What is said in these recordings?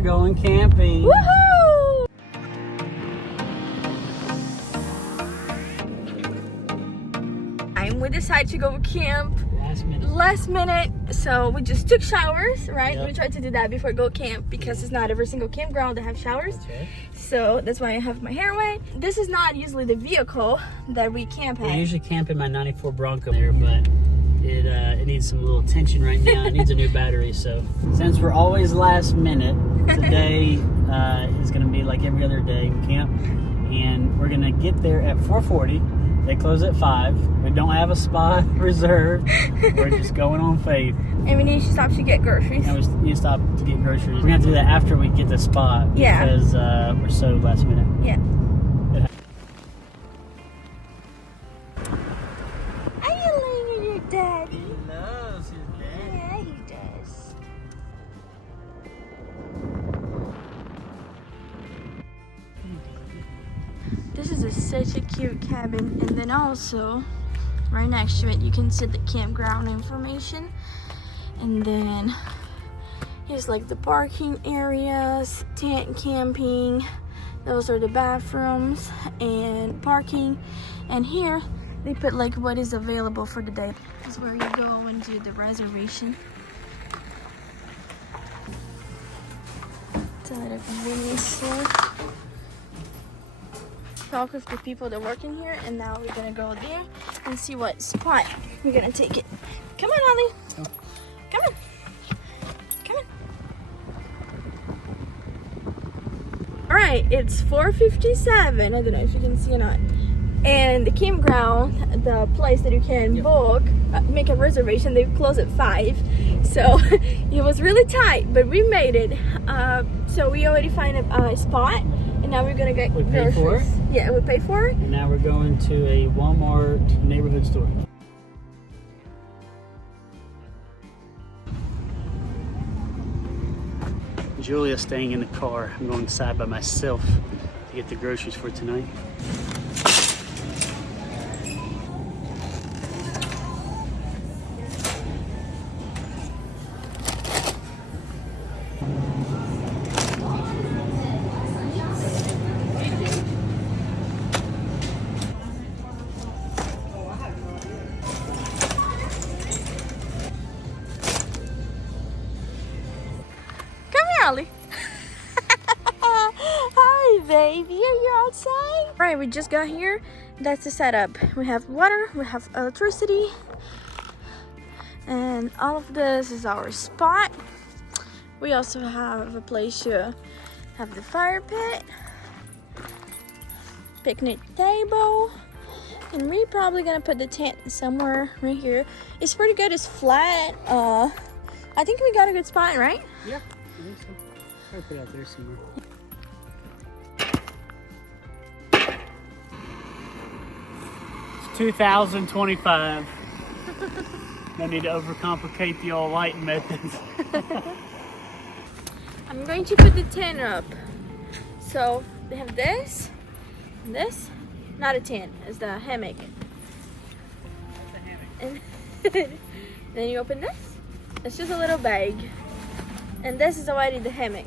going camping. Woohoo! We decided to go camp last minute, so we just took showers, right? Yep. We tried to do that before go camp because it's not every single campground that have showers. That's right. So that's why I have my hair away. This is not usually the vehicle that we camp at. I usually camp in my 94 Bronco there, but it needs some little attention right now. It needs a new battery. So since we're always last minute, today is going to be like every other day we camp, and we're going to get there at 4:40. They close at 5. We don't have a spot reserved. We're just going on faith. And we need to stop to get groceries. And we need to stop to get groceries. We're going to have to do that after we get the spot. Yeah. Because we're so last minute. Yeah. Are you laying with your daddy? He loves his daddy. Yeah, he does. This is such a cute cabin, and then also right next to it you can see the campground information, and then here's like the parking areas, tent camping, those are the bathrooms and parking, and here they put like what is available for the day. This is where you go and do the reservation. It's a little convenience store. Talk with the people that work in here, and now we're gonna go there and see what spot we're gonna take it. Come on, Ollie. Oh. Come on. Come on. All right, it's 4:57. I don't know if you can see or not. And the campground, the place that you can book, make a reservation, they close at 5. So it was really tight, but we made it. So we already find a spot. And now we're gonna get We paid for it? Yeah, we paid for it. And now we're going to a Walmart neighborhood store. Julia's staying in the car. I'm going inside by myself to get the groceries for tonight. Ollie. Hi, baby. Are you outside? All right, we just got here. That's the setup. We have water, we have electricity, and all of this is our spot. We also have a place to have the fire pit, picnic table, and we're probably gonna put the tent somewhere right here. It's pretty good. It's flat. I think we got a good spot, right? Yeah. I think so. I'll put it out there somewhere. It's 2025. No need to overcomplicate the old lighting methods. I'm going to put the tent up. So they have this, and this, not a tent, it's the hammock. And then you open this. It's just a little bag. And this is already the hammock.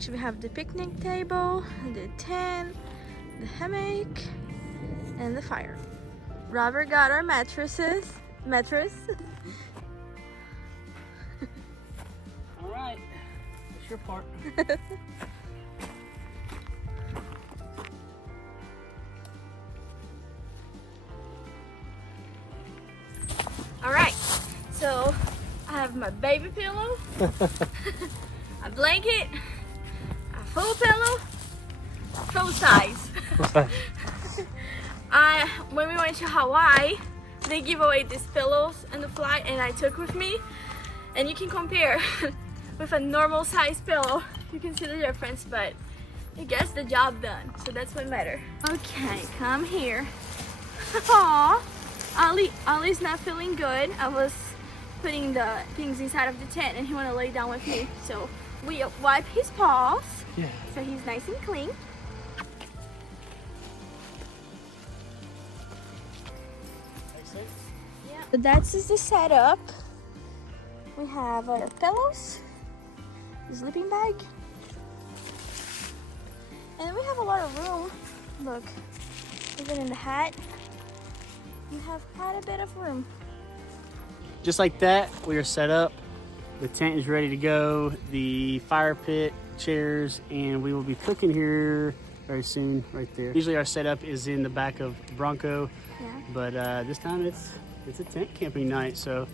So we have the picnic table, the tent, the hammock, and the fire. Robert got our mattress. All right, that's your part. All right, so I have my baby pillow, a blanket, a full pillow, full size. When we went to Hawaii, they give away these pillows on the flight, and I took with me, and you can compare with a normal size pillow. You can see the difference, but it gets the job done. So that's what matters. Okay, come here. Aww. Ollie's not feeling good. I was putting the things inside of the tent and he wanna lay down with me. So we wipe his paws. Yeah. So he's nice and clean. Yeah. So that's just the setup. We have our pillows, the sleeping bag, and then we have a lot of room. Look, even in the hat, we have quite a bit of room. Just like that, we are set up. The tent is ready to go. The fire pit, chairs, and we will be cooking here very soon, right there. Usually our setup is in the back of Bronco, Yeah. but this time it's a tent camping night. So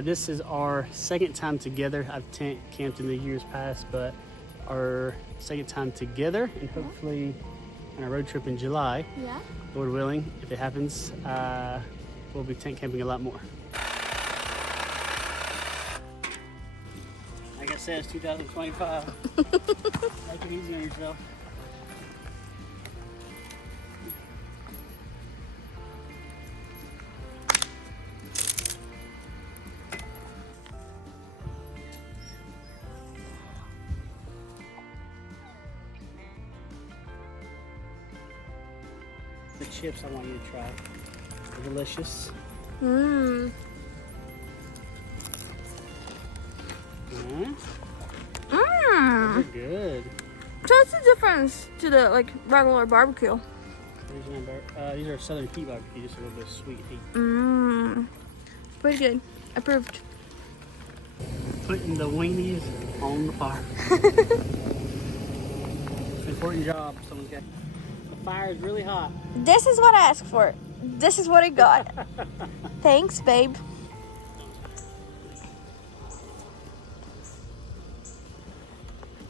this is our second time together. I've tent camped in the years past, but our second time together, and hopefully on a road trip in July, Yeah. Lord willing, if it happens, we'll be tent camping a lot more. Like I said, it's 2025. Take it easy on yourself. The chips I want you to try. They're delicious. Mmm. They're Mmm. good. So what's the difference to the regular barbecue? These are Southern heat barbecue, just a little bit of sweet heat. Mmm. Pretty good. Approved. Putting the weenies on the fire. It's an important job. Someone's got. The fire is really hot. This is what I asked for. This is what I got. Thanks, babe.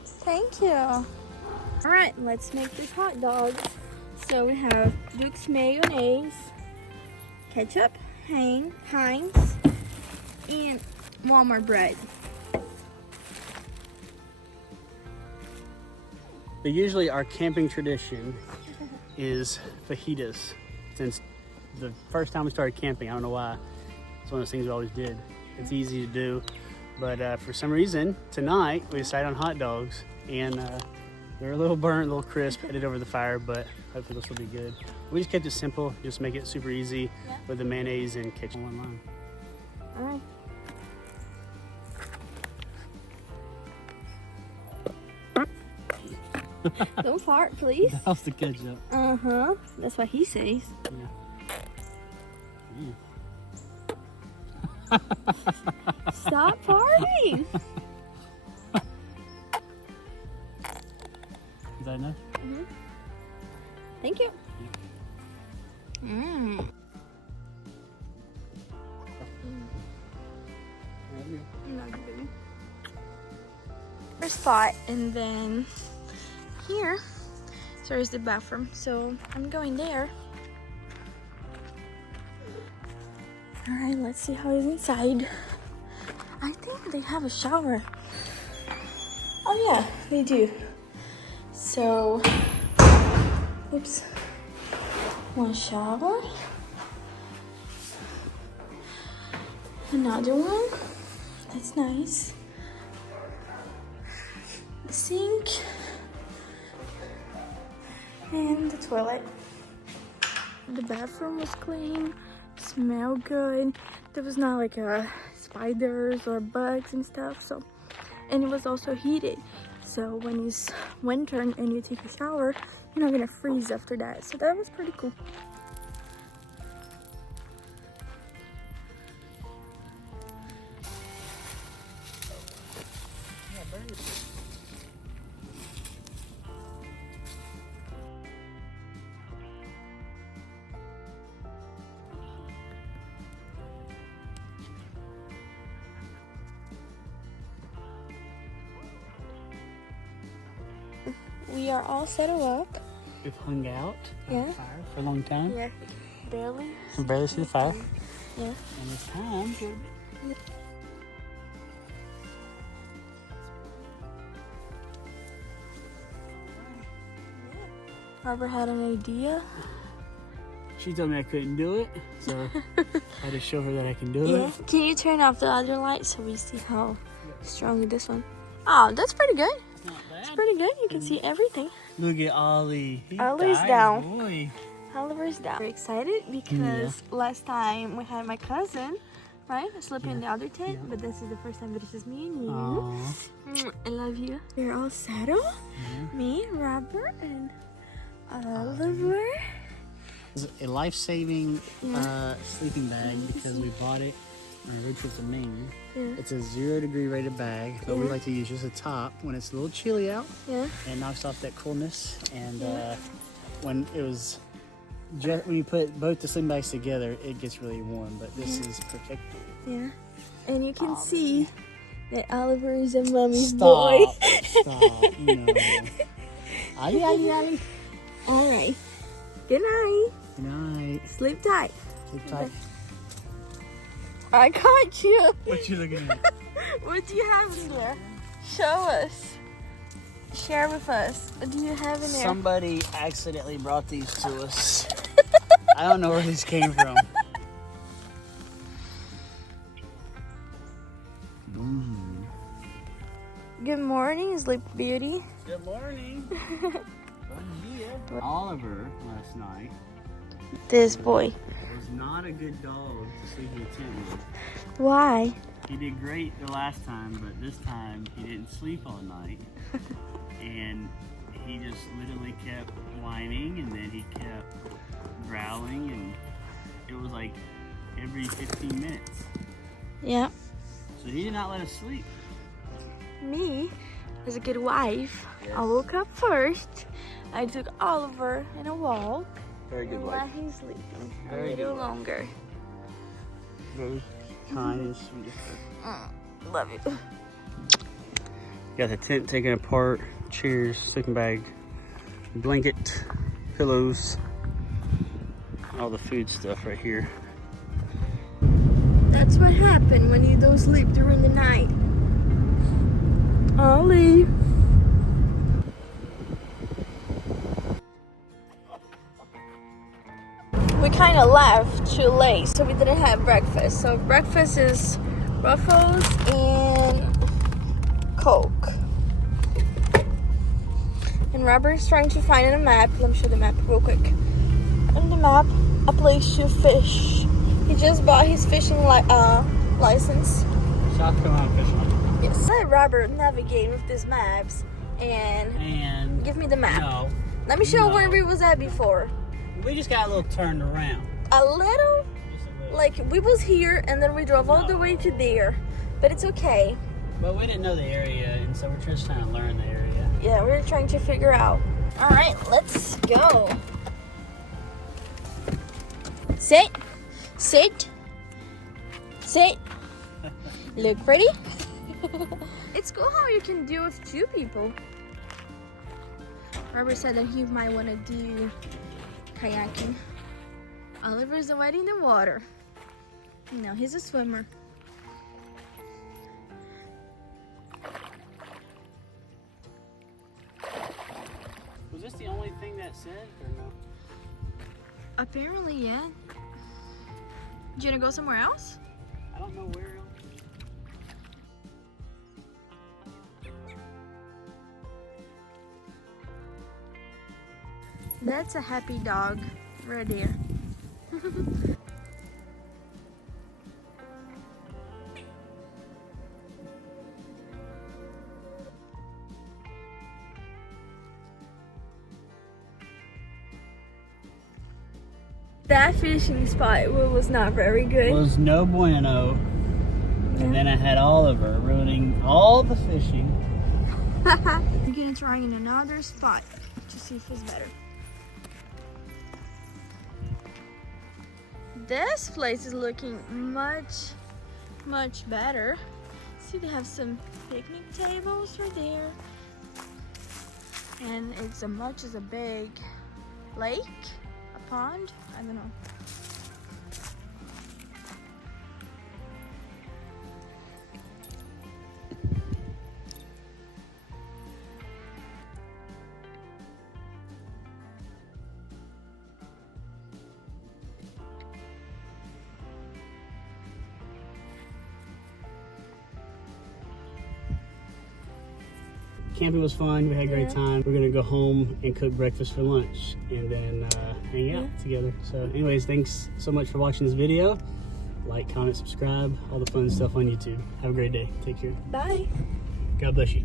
Thank you. All right, let's make these hot dogs. So we have Duke's mayonnaise, ketchup, Heinz, and Walmart bread. But usually our camping tradition is fajitas. Since the first time we started camping, I don't know why, it's one of those things we always did. It's easy to do. But for some reason, tonight we decided on hot dogs. And they're a little burnt, a little crisp, headed over the fire, but hopefully this will be good. We just kept it simple, just make it super easy with the mayonnaise and ketchup on one line. All right. Don't fart, please. That was the ketchup. Uh-huh. That's what he says. Yeah. Stop farting. Is that enough? Mm-hmm. Thank you. Mmm. First spot, and then here, so is the bathroom. So I'm going there. All right, let's see how it's inside. I think they have a shower. Oh yeah, they do. So, oops, one shower, another one, that's nice, the sink, and the toilet. The bathroom was clean, smelled good, there was not spiders or bugs and stuff, so, and it was also heated. So when it's winter and you take a shower, you're not gonna freeze after that. So that was pretty cool. We are all settled up. We've hung out on Yeah. the fire for a long time. Yeah, barely. We barely see the fire. Yeah. And it's time to... Robert had an idea. She told me I couldn't do it, so I had to show her that I can do it. Can you turn off the other light so we see how strong this one? Oh, that's pretty good. Not bad. It's pretty good. You can see everything. Look at Ollie. Ollie's down. Boy. Oliver's down. We're excited because last time we had my cousin, right? Sleeping in the other tent, but this is the first time that it's just me and you. Aww. I love you. We're all settled. Me, Robert, and Oliver. It's a life-saving sleeping bag because we bought it on a road trip to Maine. It's a 0-degree rated bag, but we like to use just the top when it's a little chilly out. And knocks off that coolness. And when it was when you put both the sleeping bags together, it gets really warm. But this is protected. And you can see that Oliver is a mommy's boy. Stop. No. Ollie, Ollie, Ollie. All right. Good night. Good night. Sleep tight. Sleep tight. I caught you. What you looking at? What do you have in there? Show us. Share with us. What do you have in there? Somebody accidentally brought these to us. I don't know where these came from. Good morning, Sleep Beauty. Good morning. Oliver last night. This boy. Was not a good dog to sleep in a tent with. Why? He did great the last time, but this time he didn't sleep all night. And he just literally kept whining, and then he kept growling, and it was like every 15 minutes. Yeah. So he did not let us sleep. Me, as a good wife, I woke up first. I took Oliver in a walk. Very good and wife. let him sleep a Very little good longer. Very kind and sweet of her. Love you. Got the tent taken apart, chairs, sleeping bag, blanket, pillows, all the food stuff right here. That's what happened when you don't sleep during the night. Ollie. We kind of left too late, so we didn't have breakfast. So breakfast is Ruffles and Coke. And Robert's trying to find on a map. Let me show the map real quick. On the map, a place to fish. He just bought his fishing license. South Carolina fishing license. Yes. Let Robert navigate with these maps and give me the map. No. Let me show where we was at before. We just got a little turned around. A little? Just a little. Like, we was here and then we drove all the way to there. But it's okay. But we didn't know the area, and so we're just trying to learn the area. Yeah, we're trying to figure out. All right, let's go. Sit. Sit. Sit. Look pretty. It's cool how you can do with two people. Robert said that he might want to do kayaking. Oliver's already in the water. You know, he's a swimmer. Was this the only thing that said, or no? Apparently, yeah. Do you want to go somewhere else? I don't know where else. That's a happy dog right there. That fishing spot was not very good. Was no bueno. And then I had Oliver ruining all the fishing. We're gonna try in another spot to see if it's better. This place is looking much better. See, they have some picnic tables right there. And it's a big lake, a pond, I don't know. camping was fun. We had a great Yeah. time. We're gonna go home and cook breakfast for lunch and then hang out together. So anyways, thanks so much for watching this video. Like, comment, subscribe, all the fun stuff on YouTube. Have a great day. Take care. Bye. God bless you.